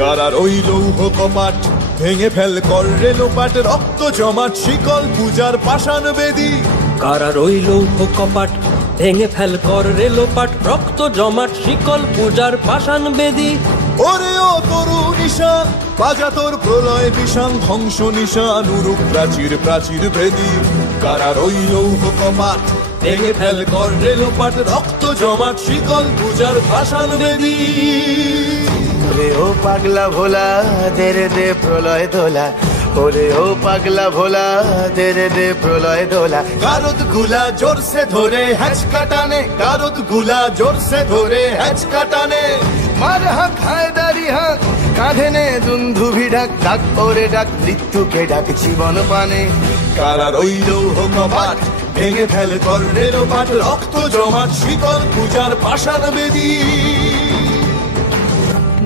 কারার ওই লৌহ কপাট ভেঙে ফেল কর রেলোপাট, রক্ত জমাট শিকল পূজার পাষাণ বেদী। কারার ওই লৌহ কপাট ভেঙে ফেল কর রেলোপাট, রক্ত জমাট শিকল পূজার পাষাণ বেদী। ওরে ও তরু নিশান বাজা তোর প্রলয় বিষাণ, ধ্বংস নিশান উরুক প্রাচীর প্রাচীর ভেদী। কারার ওই লৌহ কপাট ভেঙে ফেল কর রেলোপাট, রক্ত জমাট শিকল পূজার পাষাণ বেদী। ওরে ও পাগলা ভোলা তেরে দে প্রলয় দোলা, ওরে ও পাগলা ভোলা তেরে দে প্রলয় দোলা। কারত গুলা জোরসে ধরে হ্যাচকা টানে, কারত গুলা জোরসে ধরে হ্যাচকা টানে। মার হাক হায়দারি হাক কাঁধে নে দুন্ধুভি ডাক, ডাক ওরে ডাক মৃত্যুকে ডাক জীবন পানে। কারার ওই লৌহ কপাট ভেঙে ফেল কর রেলোপাট, রক্ত জমাট শিকল পূজার পাষাণ বেদী।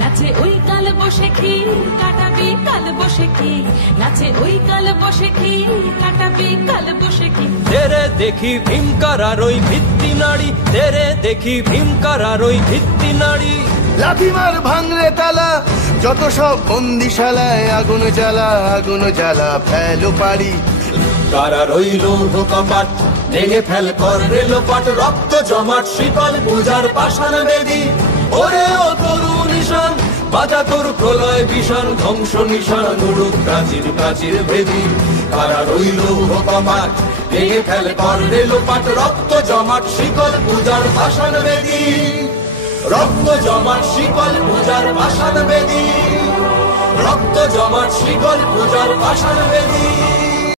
নাচে ওই কাল বসে কি কাটাবি কাল বসে কি, নাচে ওই কাল বসে কি কাটাবি কাল বসে কি। তেরে দেখি ভীমকারার ওই ভিত্তি নাড়ি, তেরে দেখি ভীমকারার ওই ভিত্তি নাড়ি। লাথি মার ভাঙরে তালা যত সব বন্দিশালায়, আগুন জ্বালা আগুন জ্বালা ফেলো পারি। কারার ওই লৌহ কপাট ভেঙে ফেল কর রেলোপাট, রক্ত জমাট শিকল পূজার পাষাণ বেদী। ওরে ও তরু নিশান বাজা তোর প্রলয় বিষাণ, ধ্বংস নিশান উড়ুক প্রাচীর প্রাচীর ভেদী। কারার ওই লৌহ কপাট ভেঙে ফেল কর রেলোপাট, রক্ত জমাট শিকল পূজার পাষাণ বেদী। রক্ত জমাট শিকল পূজার পাষাণ বেদী, রক্ত জমাট শিকল পূজার পাষাণ বেদী।